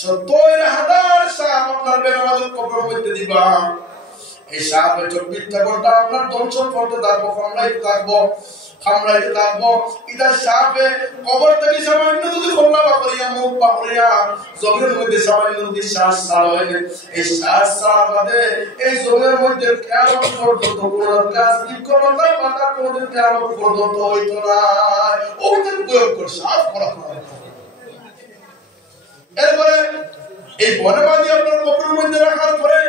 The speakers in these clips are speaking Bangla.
70,000 সাপ আপনার বেনামাজের কবরের মধ্যে দিবা। এই সাপে 24টা ঘন্টা আপনার দংশন করতে থাকবো, খামড়াইতে থাকবো। এটা সাপে কবর থেকে সামান্য যদি খোলা করিয়া মুখ পাকড়িয়া জমির মধ্যে সামান্য যদি শ্বাস ছাড়া হয়, এই শ্বাস ছাড়া বাদে এই জমির মধ্যে কেমন পর্যন্ত কোন কাজ বিক্ষণতা মাথা কোনদিন কেমন পর্যন্ত হইতো না। ওদের ভয়ঙ্কর সাপ করা হয়। এরপরে এই বনবাদী আপনার কবরের মধ্যে রাখার পরে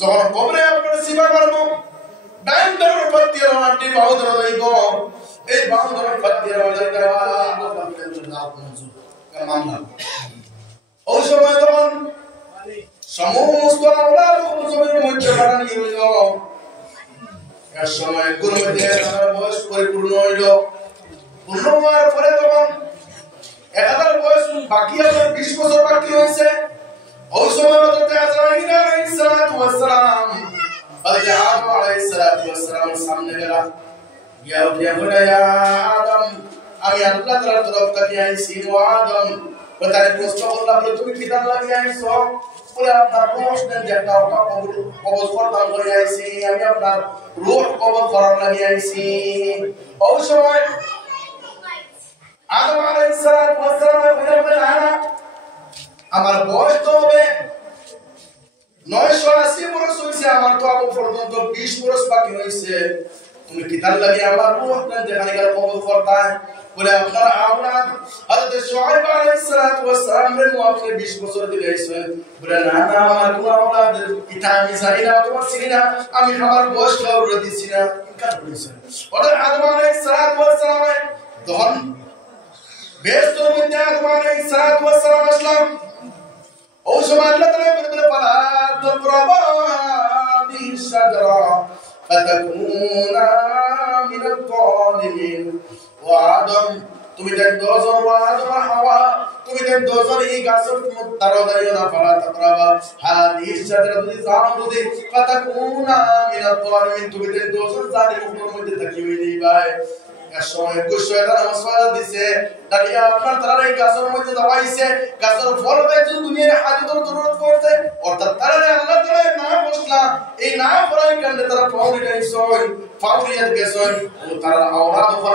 যখন কবরে আপনার সীমা মারবো, ডাইন ধরনের ফাত্তির মাটি বাহু ধরে যাইব। এই বাহু ধরনের ফাত্তির ওই সময় তখন সমস্ত আওলাদ জমির মধ্যে বাড়ানি হইল। এক সময় গুরুমধ্যে বয়স পরিপূর্ণ হইল। পূর্ণ হওয়ার পরে তখন 1000 বয়স বাকি আছে, 20 বছর বাকি হয়েছে। ওই সময় হযরত আজরাইল আলাইহিস সালাতু ওয়াস সালাম হযরত আদম আলাইহিস সালাতু ওয়াস সালামের সামনে গেল। গিয়া উঠিয়া বলে, ইয়া আদম, আমি আল্লাহ তাআলার তরফ থেকে আইছি। ও আদম, তার প্রশ্ন করলাম, তুমি কি দান লাগিয়ে আইছো? বলে, আপনার প্রশ্নের যে একটা কবজ করতাম করে আইছি, আমি আপনার রূহ কবজ করার লাগিয়ে আইছি। ওই সময় আদম আলাইহিস সালাতু ওয়াস সালাম বলে, আমার বয়স তো হবে 980 বছর হইছে, আমার তো আবু পর্যন্ত 20 বছর বাকি হইছে। তুমি কি তার লাগি আমার রূহ আপনার যেখানে গেলে কবজ করতা? বলে, আপনার আওলাদ হযরত শুআয়ব আলাইহিস সালাতু ওয়াস সালাম এর আপনি 20 বছর দিয়েছেন। বলে, না না, আমার কোন আওলাদ এটা আমি জানি না, তোমার চিনি না, আমি আমার বয়স কাউরে দিছি না। ইনকার করেছেন। ওদের আদম আলাইহিস সালাতু ওয়াস সালাম তখন বেহেশতের মধ্যে আদম আলাইহিস সালাতু ওয়াস সালাম আসলাম। ওই সময় আল্লাহ তাআলা বলে, ফালা তাকরাবা হাদিহিস শাজারা ফাতাকুনা মিনাত তালিমিন। ও আদম, তুমি দেন দুজন, ও আদম আর হাওয়া, তুমি দেন দুজন এই গাছের মধ্যে দাঁড়াইও না। ফালা তাকরাবা হাদিহিস শাজারা, যদি যাও যদি ফাতাকুনা মিনাত তালিমিন, তুমি দেন দুজন জালিমের মধ্যে থাকি হই যাইবাই। এক সময় শয়তান ওয়াসওয়াসা দিছে, দাঁড়িয়ে আপনার তারা এই গাছের মধ্যে দাঁড়াইছে, গাছের ফল খাইছে, দুনিয়ার হাজতের জরুরত করতে, অর্থাৎ তারা আল্লাহ তাআলা না বসলা, এই না পড়াই কারণে তারা ফাউরি গাইছয়, ফাউরিয়াত গেছয়। ও তারা আওলাদ উপর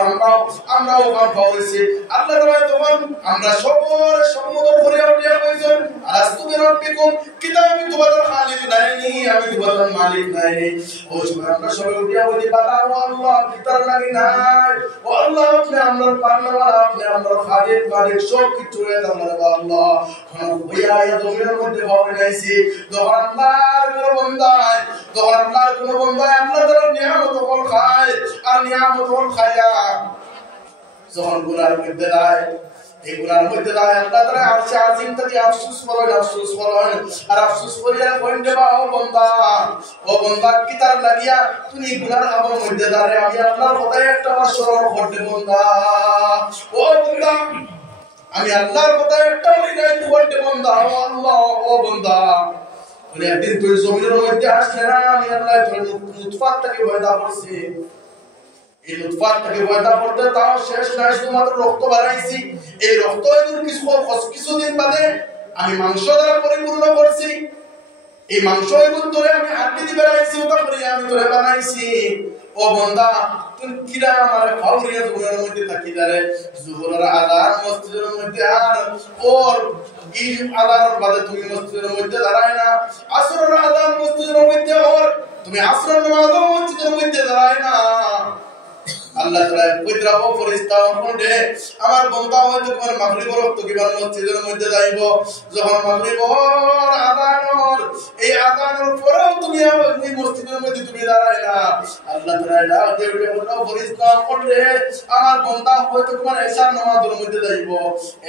আমরাও ওখান ফাউরিছি। আল্লাহ তাআলা তখন আমরা সবর সম্মত করে উঠিয়া কইছেন, আলাস্তু বিরাব্বিকুম, কিতা আমি তোমাদের খালিক নাইনি, আমি তোমাদের মালিক নাইনি। ও সময় আমরা সবাই উঠিয়া বলি, বালা ও আল্লাহ, কিতার লাগি নাই। ও আল্লাহ, আপনি আমরা পারনাওয়ালা, আপনি আমরা খালিক মালিক, সব কিছু হয়ে আমরা আল্লাহ। কোন হইয়া এই জমির মধ্যে ভাবে নাইছি, যখন আল্লাহর কোন বান্দায়, যখন আল্লাহর কোন বান্দায় আল্লাহ তাআলার নিয়ামত ফল খায়, আর নিয়ামত ফল খায়া যখন গুনার মধ্যে যায়, এই গুনার মধ্যে যায়, আল্লাহ তাআলা আরশে আজিম থেকে আফসোস করেন, আর আফসোস করিয়া কইন দেবা, ও বান্দা কি তার লাগিয়া তুমি গুনার আমল মধ্যে দাঁড়ে, আমি আল্লাহর কথায় একটা স্মরণ করতে বান্দা, ও বান্দা আমি আল্লাহর কথায় একটা হৃদয় করতে বান্দা, ও আল্লাহ, ও বান্দা তুমি একদিন তুই জমিনের মধ্যে আসলে না, আমি আল্লাহ তোর নুতফাত থেকে পয়দা করছি। এই নুতফাত থেকে পয়দা করতে তাও শেষ নাই, শুধুমাত্র রক্ত বানাইছি। এই রক্ত কিছুদিন বাদে আমি মাংস দ্বারা পরিপূর্ণ করছি। এই মাংস এগুলো তোরে আমি হাড্ডি দিয়ে বানাইছি, ওটা করে আমি তোরে বানাইছি। ও বান্দা, তুই কিরা আমার ফাউরিয়া জমিনের মধ্যে থাকি দাঁড়ে, জোহরের আযান মসজিদের মধ্যে, আর ওর এই আযানের বাদে তুমি মসজিদের মধ্যে দাঁড়ায় না, আসরের আযান মসজিদের মধ্যে, ওর তুমি আসরের নামাজ মসজিদের মধ্যে দাঁড়ায় না। আল্লাহ তাআলা কইরা ও ফেরেশতা বলে, আমার বান্দা হয়তো তোমার মাগরিবের ওয়াক্ত কিবার মসজিদের মধ্যে যাইব, যখন মাগরিবের আযান, এই আযানের পরেও তুমি এই মসজিদের মধ্যে তুমি দাঁড়ায় না। আল্লাহ তাআলা দেবে বলে, ফেরেশতা বলে, আমার বান্দা হয়তো তোমার এশার নামাজের মধ্যে যাইব,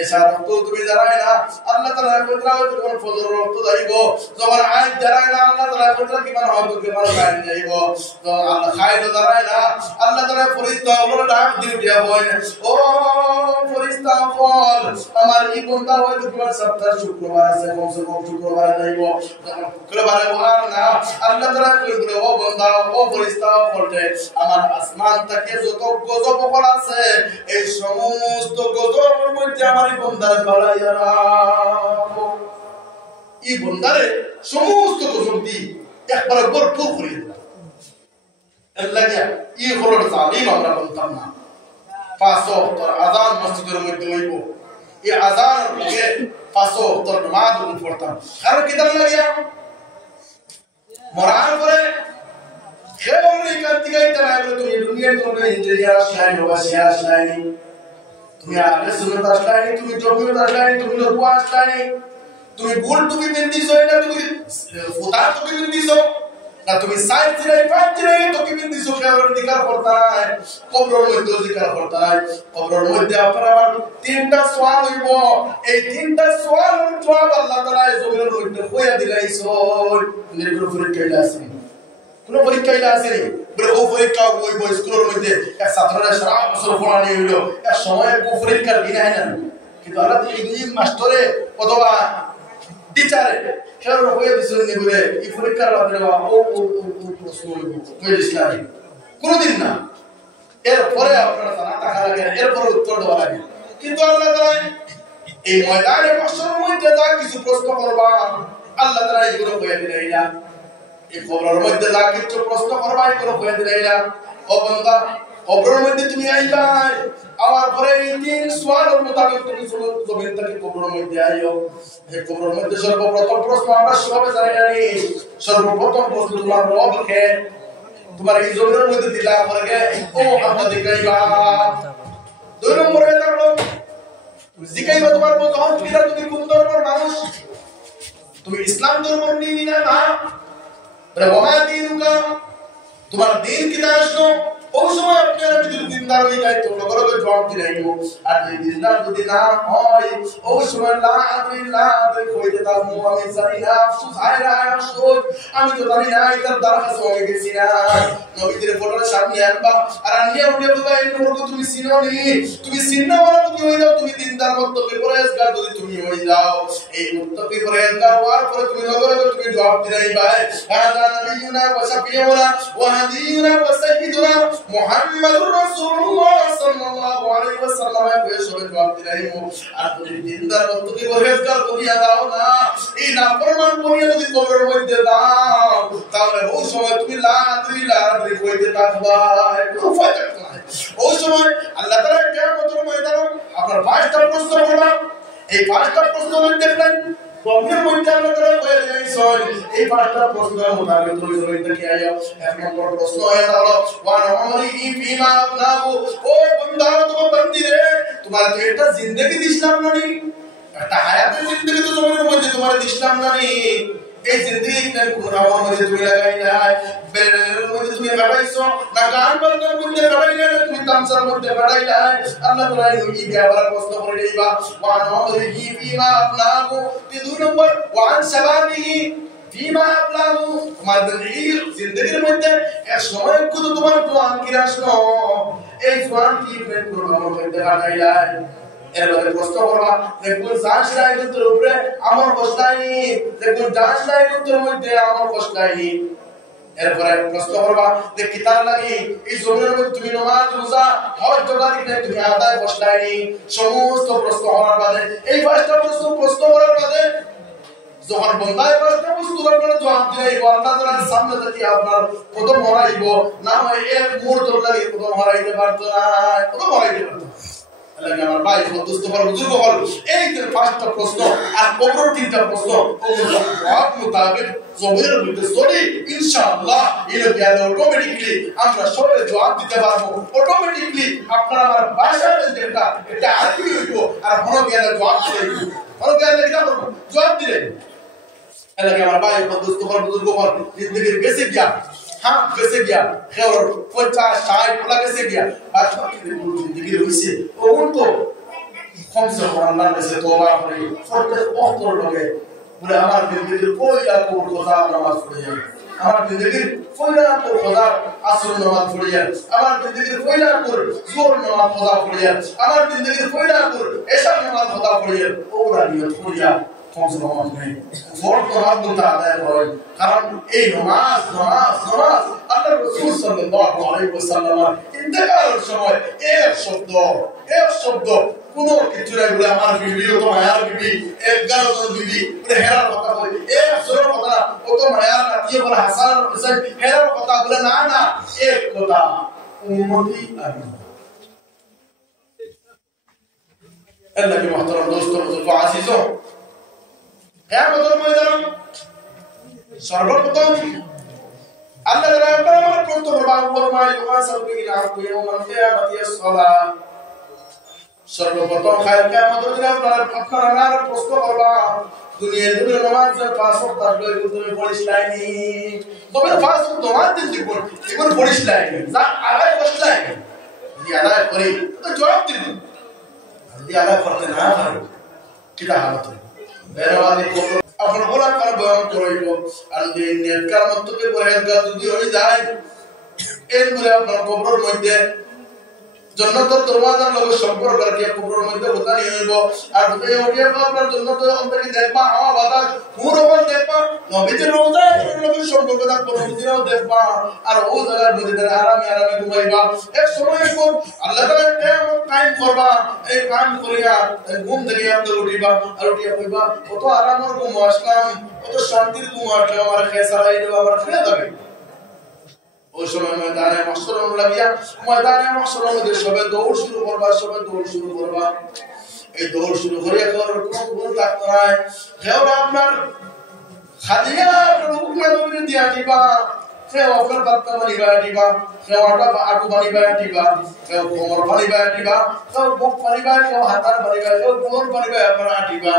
এশার ওয়াক্ত তুমি দাঁড়ায় না। আল্লাহ তাআলা কইরা হয়তো তোমার ফজরের ওয়াক্ত যাইব, যখন আয়াত দাঁড়ায় না, আল্লাহ তাআলা কইরা কিবার হয়তো কিবার গায় যাইব, তো আল্লাহ খায়তো দাঁড়ায় না। আল্লাহ তাআলা ফেরেশতা বলে ডাক দিয়ে দেয়া হয়, ও ফেরেশতা বল, আমার এই বান্দা হয়তো কিবার সপ্তাহ শুক্রবার আছে, কমসে কম শুক্রবার যাইব, শুক্রবারে আর না। আল্লাহ তাআলা কইলো, ও বান্দা, ও ফেরেশতা বলতে, আমার আসমান থেকে যত গজব আছে, এই সমস্ত গজবের মধ্যে আমার এই বান্দার বাড়াইয়া রাখো। ই বন্দারে সমস্ত গজব দি একবারে ভরপুর করে দিলাম এর লাগে ই হলো জালিম আমরা বলতাম না পাঁচ ওয়াক্তের আযান মসজিদের মধ্যে হইব এই আযানের লগে পাঁচ ওয়াক্তের নামাজ পড়তাম কারণ কি দাম লাগে মরার পরে কেবল এখান থেকে তারা তুমি দুনিয়ার জন্য ইন্টেরিয়ার আসলাই নবাসিয়া আসলাই তুমি আগে সুন্নাত আসলাই তুমি জমিয়ত আসলাই তুমি দোয়া আসলাই তুমি ভুল তুমি বিন্দিছো না তুমি ফুটা তুমি বিন্দিছো না তুমি সাইড দিলাই পাঁচ দিলাই তুমি বিন্দিছো কেবল দিকার করতা নাই কবরের মধ্যে জিকির করতা নাই কবরের মধ্যে আপনার তিনটা সওয়াল হইব এই তিনটা সওয়ালের জবাব আল্লাহ তাআলা জমিনের মধ্যে কইয়া দিলাইছো নির্গুণ পরীক্ষা আছে কোন পরীক্ষা আছে নি বলে ও পরীক্ষা ওই বই স্কুলের মধ্যে এক ছাত্ররা সারা বছর পড়ানি হইলো এক সময় কো পরীক্ষার দিন হয় না কিন্তু আল্লাহ এই দুই মাস্টারে অথবা টিচারে কেন হয়ে দিছেন নি বলে এই পরীক্ষার বাদে ও প্রশ্ন হইব কই ইসলামী কোনদিন না এরপরে আপনারা জানা টাকা লাগে এরপরে উত্তর দেওয়া লাগে কিন্তু আল্লাহ তাআলা এই ময়দানে মাস্টারের মধ্যে যা কিছু প্রশ্ন করবা আল্লাহ তাআলা এগুলো কইয়া দিলেন এই কবরের মধ্যে যা কিছু প্রশ্ন করবা এগুলো কইয়া দিলেন ও বান্দা কবরের মধ্যে তুমি আইবা আমার পরে এই তিন সওয়ালের মোতাবেক তুমি জমিন থেকে কবরের মধ্যে আইও এই কবরের মধ্যে সর্বপ্রথম প্রশ্ন আমরা সবাই জানি সর্বপ্রথম প্রশ্ন তোমার রবকে তোমার এই জমিনের মধ্যে দিলা পরে ও মুহাম্মদ দিকাইবা দুই নম্বরে থাকলো তুমি জিকাইবা তোমার যখন তুমি কোন ধর্মের মানুষ তুমি ইসলাম ধর্ম নিয়ে না বলে ওমা দিনুকা তোমার দিন কি আসলো ওই সময় আপনারা যদি দিনদার হয়ে যায় তো লগরগে জবাব দিলাইবো আর যদি দিনদার যদি না হয় ওই সময় লা আদরি কইতে তার আমি জানি না আফসোস হায়রা আফসোস আমি তো জানি না এটার দরখাস্ত হয়ে গেছি না নবীদের ফটোর সামনে আনবা আর আনিয়া উঠে বলবা এই লোক তুমি চিনোনি তুমি চিন্না বলা তুমি হই যাও তুমি দিনদার মুত্তাকি পরহেজগার যদি তুমি হই যাও এই মুত্তাকি পরহেজগার হওয়ার পরে তুমি লগরগে তুমি জবাব দিলাইবা হাদা নবিয়ুনা ওয়া শাফিউনা ওয়া হাদিয়ুনা ওয়া সাইয়্যিদুনা মুহাম্মাদুর রাসূলুল্লাহ সাল্লাল্লাহু আলাইহি ওয়াসাল্লাম এর সবে জবাব দিলাইবো আর তুমি দিনদার মুত্তাকি পরহেজগার করিয়া দাও না এই নাফরমান করিয়া যদি কবরের মধ্যে দাও তাহলে ওই সময় তুমি লা আদরি কইতে থাকবা কোনো ফায়দা নাই ওই সময় আল্লাহ তাআলা কিয়ামতের ময়দানে আপনার পাঁচটা প্রশ্ন করবা এই পাঁচটা প্রশ্ন দেখলেন কবরের মধ্যে আল্লাহ তাআলা কইয়া দিয়েছেন এই পাঁচটা প্রশ্নের মোতাবেক তুমি জমিন থেকে আইও এক নম্বর প্রশ্ন হয়ে গেল ওয়া নমরিহি ফিমা আবনাহু ও বান্দা তোমার বান্দি রে তোমার তো একটা জিন্দেগি দিছিলাম না নি একটা হায়াতের জিন্দেগি তো জমিনের মধ্যে তোমার দিছিলাম না নি এই জিন্দেগি না কোন আমার মধ্যে তুমি লাগাই নাই বেরের মধ্যে তুমি লাগাইছো না গান বাজনার মধ্যে লাগাইলে না তুমি তামসার মধ্যে লাগাইলে আল্লাহ তাআলা এই ব্যাপারে প্রশ্ন করে দিবা ওয়া নমরিহি ফিমা আবনাহু দুই নম্বর ওয়ান শাবাবিহি ফিমা আবলাহু তোমার জিন্দেগির মধ্যে এক সময় কত তোমার জওয়ান কি আসলো এই জওয়ান কি প্রেম করব আমার মধ্যে লাগাইলে এরপরে প্রশ্ন করবা দেখুন জাজ নাই তোর উপরে আমার কষ্ট নাই দেখুন জাজ নাই তোর মধ্যে আমার কষ্ট নাই এরপরে প্রশ্ন করবা যে কিতাব লাগি এই জমিনের মধ্যে তুমি নামাজ রোজা হজ জাকাত দিলে তুমি আদায় কষ্ট নাই সমস্ত প্রশ্ন করার বাদে এই পাঁচটা প্রশ্ন করার বাদে যখন বন্দায় পাঁচটা প্রশ্ন করার জবাব দিলে এই আল্লাহ তাআলার সামনে থেকে আপনার কত মরাইব না হয় এক মুহূর্ত লাগে কত মরাইতে পারতো না কত মরাইতে পারতো আল্লাহ আমার ভাই দোস্ত বড় বুজুর্গ বল এই যে পাঁচটা প্রশ্ন আর কবরের তিনটা প্রশ্ন জবাব মোতাবেক জমিনের মধ্যে সরি ইনশাআল্লাহ এর গেলে অটোমেটিক্যালি আমরা সবাই জবাব দিতে পারবো অটোমেটিক্যালি আপনারা আমার ভাষার যেটা এটা আরবি হইব আর মনে গেলে জবাব দিলে মনে গেলে কি করব জবাব দিলে আল্লাহ আমার ভাই দোস্ত বড় বুজুর্গ বল জিন্দেগির বেঁচে গিয়া हाँ कैसे गया खैर 50-60 वाला कैसे गया आज की जिंदगी हुई और उनको कम से कम अल्लाह ने से तौबा करी फर्क बहुत लोगे बोले हमारे जिंदगी कोई ना कोई खुदा नमाज पढ़े हमारे जिंदगी कोई ना कोई खुदा असर नमाज पढ़े हमारे जिंदगी कोई ना कोई जोर नमाज खुदा पढ़े हमारे जिंदगी कोई ना कोई ऐसा नमाज खुदा पढ़े और नियत पढ़िया কমসে কম আপনি ফরজ নামাজ দুটো আদায় করেন কারণ এই নামাজ আল্লাহ রাসূল সাল্লাল্লাহু আলাইহি ওয়াসাল্লামের ইন্তেকালের সময় এক শব্দ কোন কিছু নাই বলে আমার বিবি ও তো মায়ার বিবি 11 জন বিবি বলে হেরার কথা বলে এক জোরের কথা ও তো মায়ার নাতি বলে হাসান হোসেন হেরার কথা বলে না এক কথা উম্মতি আমি আল্লাহ के मोहतरम दोस्तों बुजुर्गों आजीजों क़यामत मैदान सर्वप्रथम अल्लाह ताला हमारे प्रभु फरमाए दुआ सब के आपको यौमल क़यामत यस्सलाह सर्वप्रथम खैर क़यामत दिन আপনারা আমার প্রশ্ন করবা দুনিয়ার নামাজ যে পাঁচ ওয়াক্ত আসলে তুমি পড়িস লাইনি তবে পাঁচ ওয়াক্ত নামাজ দিন জীবন এগুলো পড়িস লাইনি যা আলাদা কষ্ট লাগে যদি আলাদা করি তো জবাব দিন যদি আলাদা করতে না পারো কিটা হালত হবে বেরওয়াদি আপন ওলা কার বয়ান করাইব আর যদি নেটকার মতকে পরহেজগার যদি হয়ে যায় এর বলে আপনার কবরের মধ্যে জান্নাতের দরওয়াজার লগে সম্পর্ক রাখিয়া কবরের মধ্যে উতানি হইব আর যদি ওটিয়া আপনার জান্নাতের অন্তরে দেখবা হাওয়া বাতাস পুরোবার দেখবা নবীদের রওজার লগে সম্পর্ক থাকবে নবীদেরও দেখবা আর ও জায়গার মধ্যে আরামে ঘুমাইবা এক সময় কোন আল্লাহ তাআলা কিয়ামত কায়েম করবা এই কায়েম করিয়া ঘুম থেকে আপনি উঠিবা আর উঠিয়া কইবা কত আরামের ঘুম আসলাম কত শান্তির ঘুম আসলাম আমার খেসা হইলো আমার খেয়ে যাবে ওই সময় ময়দানে মাহশর লাগিয়া ময়দানে মাহশর মধ্যে সবে দৌড় শুরু করবা এই দৌড় শুরু করিয়া কোন থাকতো না কেউ আপনার খাদিয়া আপনার হুকুমে নবীর দিয়া দিবা কেউ আপনার বাচ্চা বানিবা দিবা কেউ আটু বানিবা দিবা কেউ কোমর বানিবা দিবা কেউ বুক বানিবা কেউ হাতার বানিবা কেউ কোমর বানিবা আপনার আটিবা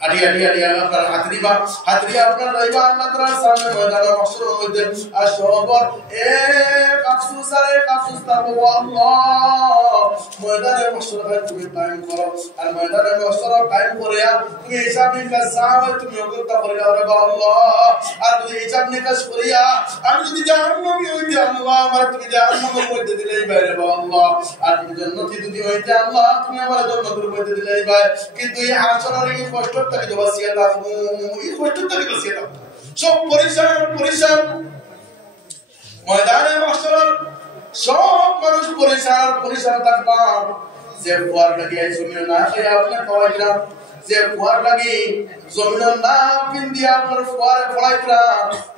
আটি আপনার হাতরিয়া আপনার রাইবা আল্লাহ তাআলার সামনে ময়দানে মাহশরের মধ্যে আসবার এক আফসোস তাবো আল্লাহ ময়দানে মাহশরে তুমি কায়েম করো আর ময়দানে মাহশরে কায়েম করিয়া তুমি হিসাব নিকাশ চাও তুমি ওগুলা করে দাও রে আল্লাহ আর যদি হিসাব নিকাশ করিয়া আমি যদি জাহান্নামী হইতে আল্লাহ আমার তুমি জাহান্নামের মধ্যে দিলেই বাইরে আল্লাহ আর তুমি জান্নাতি যদি হইতে আল্লাহ তুমি আমার জান্নাতের মধ্যে দিলেই বাইরে কিন্তু এই হাসরের এই কষ্ট তাকে বাঁচিয়ে রাখবো এই কষ্ট তাকে বাঁচিয়ে রাখবো সব পরিশান ময়দানে মাহশরের সব মানুষ পরিশান থাকবা যে ফুয়ার লাগি জমিন না খাইয়া আপনি খাওয়াইলা যে ফুয়ার লাগি জমিন না পিন্দিয়া আপনার ফুয়ারে ফলাইলা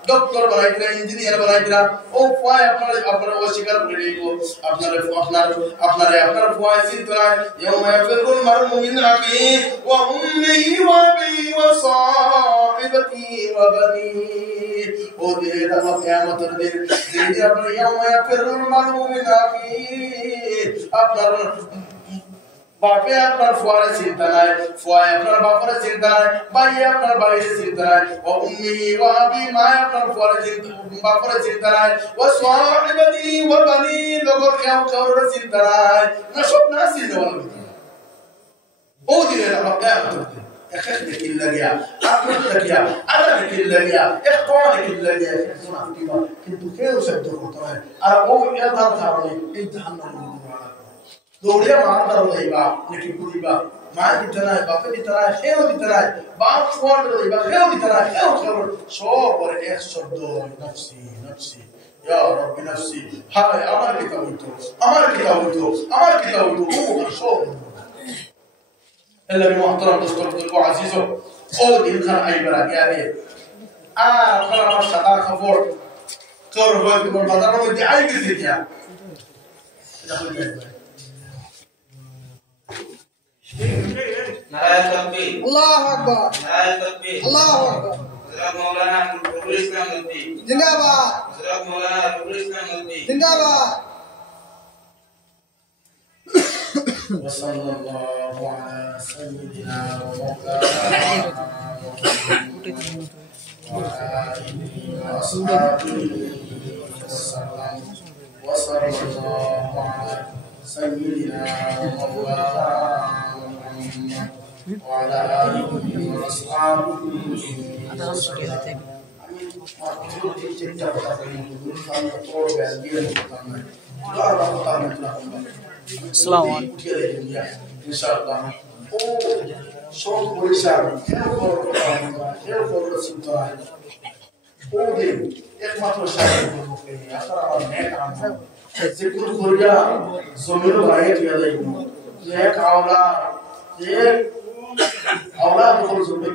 ডক্টর বানাইলা ইঞ্জিনিয়ার বানাইলা ও ফুয়ায় আপনার অস্বীকার করে দিব আপনার ফুয়ায় চিন্তা নাই ইয়াউমা ইয়াফিরুল মারউ মিন আখি ওয়া উম্মিহি ওয়া আবিহি ওয়া সাহিবাতিহি ওয়া বানিহি ও দিনে তামাম কিয়ামতের দিন যেদিন আপনার ইয়াউমা ইয়াফিরুল মারউ মিন আখি আপনার বাপে আপনার ফুয়ারে চিন্তা নাই ফুয়ায় আপনার বাপরে চিন্তা নাই ভাই আপনার ভাইয়ের চিন্তা নাই ও উম্মি ওয়া আবি মা আপনার ফুয়ারে চিন্তা বাপরে চিন্তা নাই ও সাহিবাতি ওয়া বানি লগর কেউ কারোর চিন্তা নাই না সব না চিন্তা বলবে ও দিনে আমরা কিয়ামত اخذ لك اللجيا اخذ لك يا انا لك اللجيا اخوانك اللجيا كنت خير صدق طبعا انا هو يظهر خارني انت حنن দৌড়ে মারদার লইবা নাকি পুরিবা মা দিতনা বাপে দিতনা খেও দিতনা বাপ ফোন লইবা খেও দিতনা খেও সব পরে এক শব্দ নফসি ইয়া রব্বি নফসি হায় আমার কিতাব হইতো ও সব আল্লাহ মুহতারাম দোস্ত বুজুর্গ আজিজো ও দিন খান আইবারা গিয়াবে আপনারা আমার সাদা খবর তোর হয়তো বাজারের মধ্যে আই গেছে কিয়া নারায়ে তাকবীর আল্লাহু আকবার নারায়ে তাকবীর আল্লাহু আকবার হযরত মাওলানা রুহুল ইসলাম নবী জিন্দাবাদ হযরত মাওলানা রুহুল ইসলাম নবী জিন্দাবাদ وصلى الله على سيدنا ومولانا وعلى آله وأصحابه وسلم وصلى الله على سيدنا ومولانا وعلى آله وأصحابه وسلم السلام عليكم إن شاء الله সব পরিষ্কার কেউ বড় কথা না কেউ বড় চিন্তা নাই ওদিন একমাত্র সাহায্য করবো আপনারা আমার নেক আমল যেগুলো করিয়া জমিরও বাইরে দিয়ে দেয় নেক আওলা এক আওলা বড় জমি